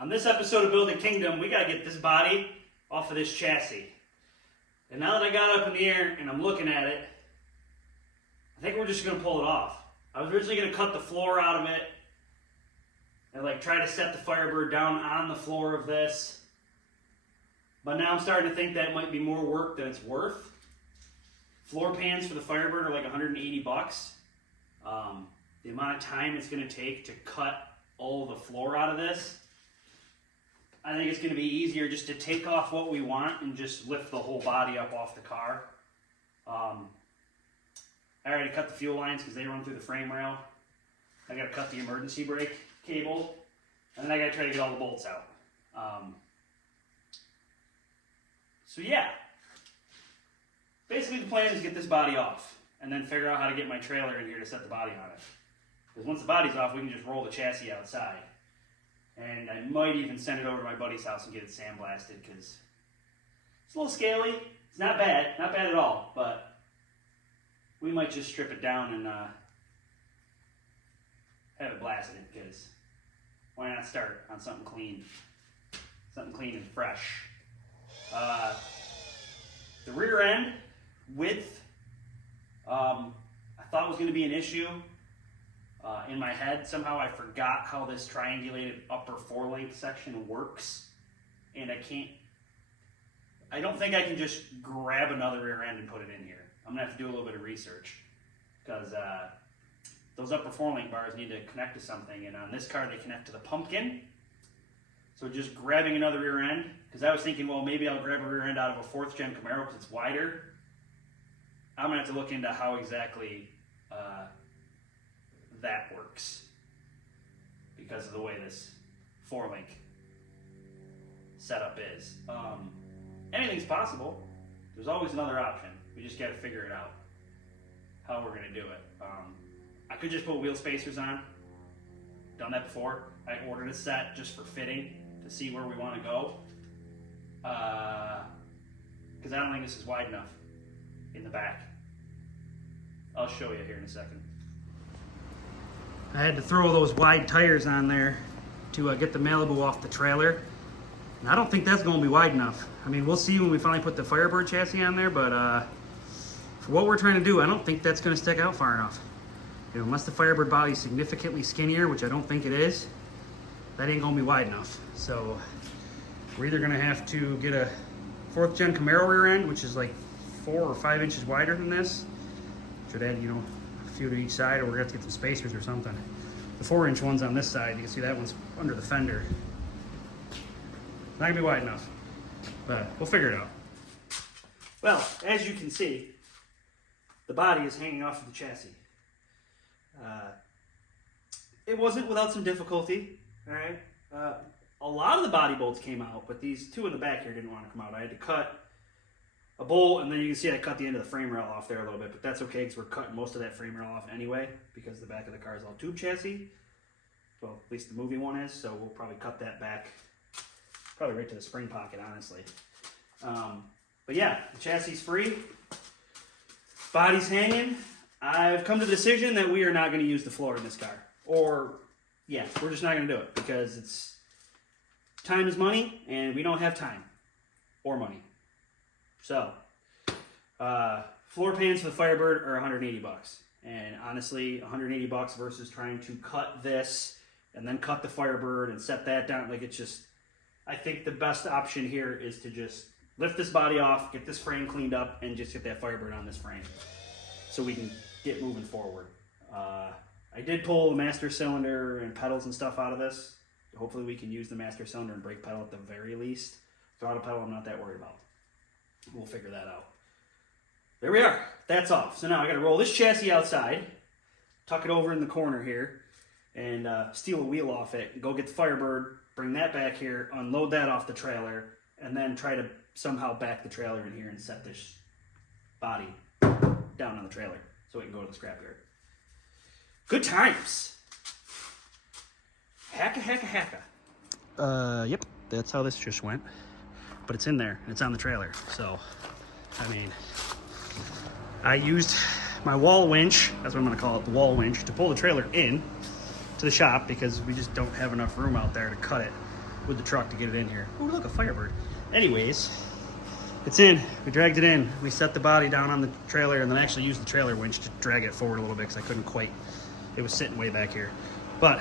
On this episode of Building Kingdom, we gotta get this body off of this chassis. And now that I got it up in the air and I'm looking at it, I think we're just gonna pull it off. I was originally gonna cut the floor out of it and try to set the Firebird down on the floor of this. But now I'm starting to think that might be more work than it's worth. Floor pans for the Firebird are like 180 bucks. The amount of time it's gonna take to cut all the floor out of this, I think it's going to be easier just to take off what we want and just lift the whole body up off the car. I already cut the fuel lines because they run through the frame rail. I got to cut the emergency brake cable, and then I got to try to get all the bolts out. So yeah, basically the plan is get this body off and then figure out how to get my trailer in here to set the body on it. Because once the body's off, we can just roll the chassis outside. And I might even send it over to my buddy's house and get it sandblasted because it's a little scaly. It's not bad at all, but we might just strip it down and have it blasted because why not start on something clean and fresh. The rear end width, I thought was going to be an issue. In my head, somehow I forgot how this triangulated upper four-length section works, and I don't think I can just grab another rear end and put it in here. I'm gonna have to do a little bit of research, because those upper four-length bars need to connect to something, and on this car they connect to the pumpkin. So just grabbing another rear end, because I was thinking, well, maybe I'll grab a rear end out of a 4th gen Camaro because it's wider. I'm gonna have to look into how exactly that works because of the way this 4-link setup is. Anything's possible. There's always another option. We just got to figure it out how we're going to do it. I could just put wheel spacers on. Done that before. I ordered a set just for fitting to see where we want to go, because I don't think this is wide enough in the back. I'll show you here in a second. I had to throw those wide tires on there to get the Malibu off the trailer. And I don't think that's going to be wide enough. I mean, we'll see when we finally put the Firebird chassis on there, but for what we're trying to do, I don't think that's going to stick out far enough. You know, unless the Firebird body is significantly skinnier, which I don't think it is, that ain't going to be wide enough. So we're either going to have to get a 4th gen Camaro rear end, which is like 4 or 5 inches wider than this. Should add, a few to each side, or we're going to have to get some spacers or something. The 4-inch one's on this side. You can see that one's under the fender. Not going to be wide enough, but we'll figure it out. Well, as you can see, the body is hanging off of the chassis. It wasn't without some difficulty, all right? A lot of the body bolts came out, but these two in the back here didn't want to come out. I had to cut a bolt, and then you can see I cut the end of the frame rail off there a little bit, but that's okay because we're cutting most of that frame rail off anyway because the back of the car is all tube chassis. Well, at least the moving one is, so we'll probably cut that back, probably right to the spring pocket, honestly. But yeah, the chassis is free, body's hanging. I've come to the decision that we are not going to use the floor in this car. Or, yeah, we're just not going to do it because time is money, and we don't have time or money. So, floor pans for the Firebird are 180 bucks. And honestly, 180 bucks versus trying to cut this and then cut the Firebird and set that down. I think the best option here is to just lift this body off, get this frame cleaned up, and just get that Firebird on this frame so we can get moving forward. I did pull the master cylinder and pedals and stuff out of this. Hopefully we can use the master cylinder and brake pedal at the very least. Throttle pedal I'm not that worried about. We'll figure that out. There we are. That's off. So now I got to roll this chassis outside, tuck it over in the corner here, and steal a wheel off it, go get the Firebird, bring that back here, unload that off the trailer, and then try to somehow back the trailer in here and set this body down on the trailer so we can go to the scrapyard. Good times. Hacka. Yep, that's how this just went. But it's in there, and it's on the trailer. So, I mean, I used my wall winch, that's what I'm gonna call it, the wall winch, to pull the trailer in to the shop because we just don't have enough room out there to cut it. with the truck to get it in here. Oh, look, a Firebird. Anyways, it's in. We dragged it in. We set the body down on the trailer and then actually used the trailer winch to drag it forward a little bit because I couldn't quite. It was sitting way back here. But,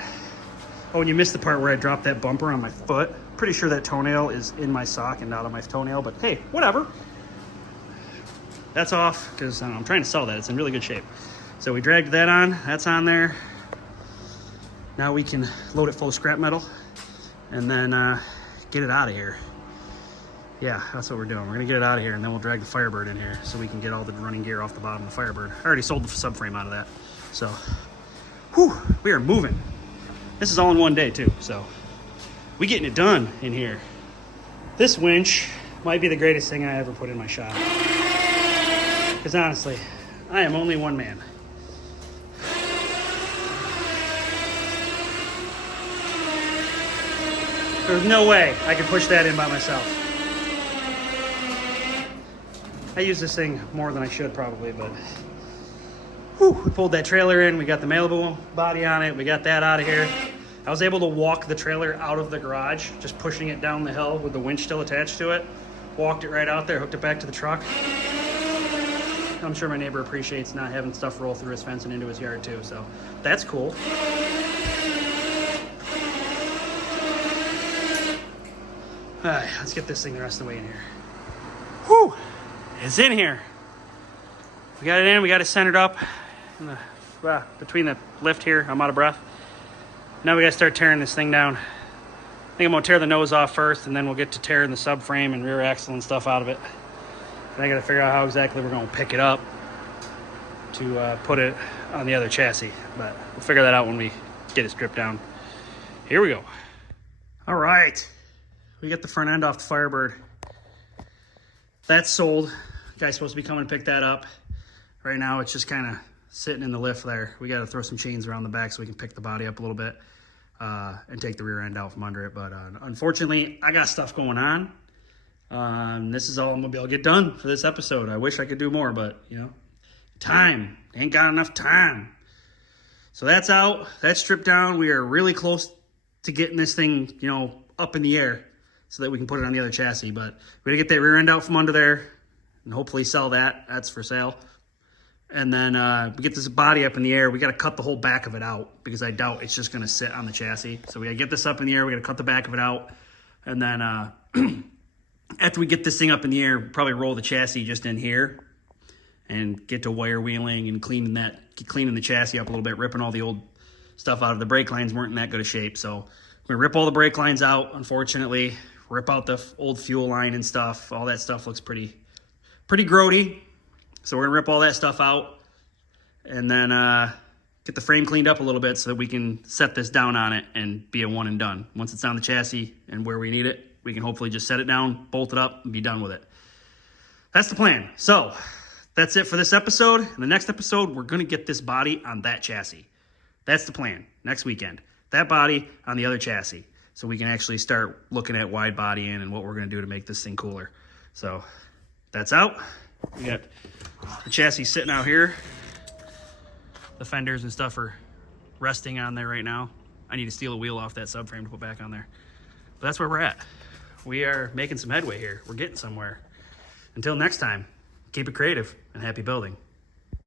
oh, and you missed the part where I dropped that bumper on my foot. Pretty sure that toenail is in my sock and not on my toenail, but hey, whatever. That's off because I'm trying to sell that. It's in really good shape. So we dragged that on. That's on there. Now we can load it full of scrap metal and then get it out of here. Yeah, that's what we're doing. We're gonna get it out of here and then we'll drag the Firebird in here so we can get all the running gear off the bottom of the Firebird. I already sold the subframe out of that. So, whew, we are moving. This is all in one day too, so we getting it done in here. This winch might be the greatest thing I ever put in my shop. Because honestly, I am only one man. There's no way I could push that in by myself. I use this thing more than I should probably, but whew, we pulled that trailer in. We got the Malibu body on it. We got that out of here. I was able to walk the trailer out of the garage, just pushing it down the hill with the winch still attached to it. Walked it right out there, hooked it back to the truck. I'm sure my neighbor appreciates not having stuff roll through his fence and into his yard too, so that's cool. All right, let's get this thing the rest of the way in here. Whew, it's in here. We got it in, we got it centered up in the, between the lift here. I'm out of breath. Now we gotta start tearing this thing down. I think I'm gonna tear the nose off first and then we'll get to tearing the subframe and rear axle and stuff out of it. And I gotta figure out how exactly we're gonna pick it up to put it on the other chassis. But we'll figure that out when we get it stripped down. Here we go. All right. We got the front end off the Firebird. That's sold. The guy's supposed to be coming to pick that up. Right now, it's just kind of sitting in the lift there. We got to throw some chains around the back so we can pick the body up a little bit and take the rear end out from under it. But unfortunately, I got stuff going on. This is all I'm going to be able to get done for this episode. I wish I could do more, but, you know, time. Ain't got enough time. So that's out. That's stripped down. We are really close to getting this thing, you know, up in the air so that we can put it on the other chassis. But we're going to get that rear end out from under there and hopefully sell that. That's for sale. And then we get this body up in the air. We got to cut the whole back of it out because I doubt it's just going to sit on the chassis. So we got to get this up in the air. We got to cut the back of it out. And then after we get this thing up in the air, we'll probably roll the chassis just in here and get to wire wheeling and cleaning the chassis up a little bit, ripping all the old stuff out of the brake lines weren't in that good a shape. So we're going to rip all the brake lines out, unfortunately. Rip out the old fuel line and stuff. All that stuff looks pretty grody. So we're going to rip all that stuff out and then get the frame cleaned up a little bit so that we can set this down on it and be a one and done. Once it's on the chassis and where we need it, we can hopefully just set it down, bolt it up, and be done with it. That's the plan. So that's it for this episode. In the next episode, we're going to get this body on that chassis. That's the plan. Next weekend. That body on the other chassis. So we can actually start looking at wide body in and what we're going to do to make this thing cooler. So that's out. We got the chassis sitting out here. The fenders and stuff are resting on there right now. I need to steal a wheel off that subframe to put back on there. But that's where we're at. We are making some headway here. We're getting somewhere. Until next time, keep it creative and happy building.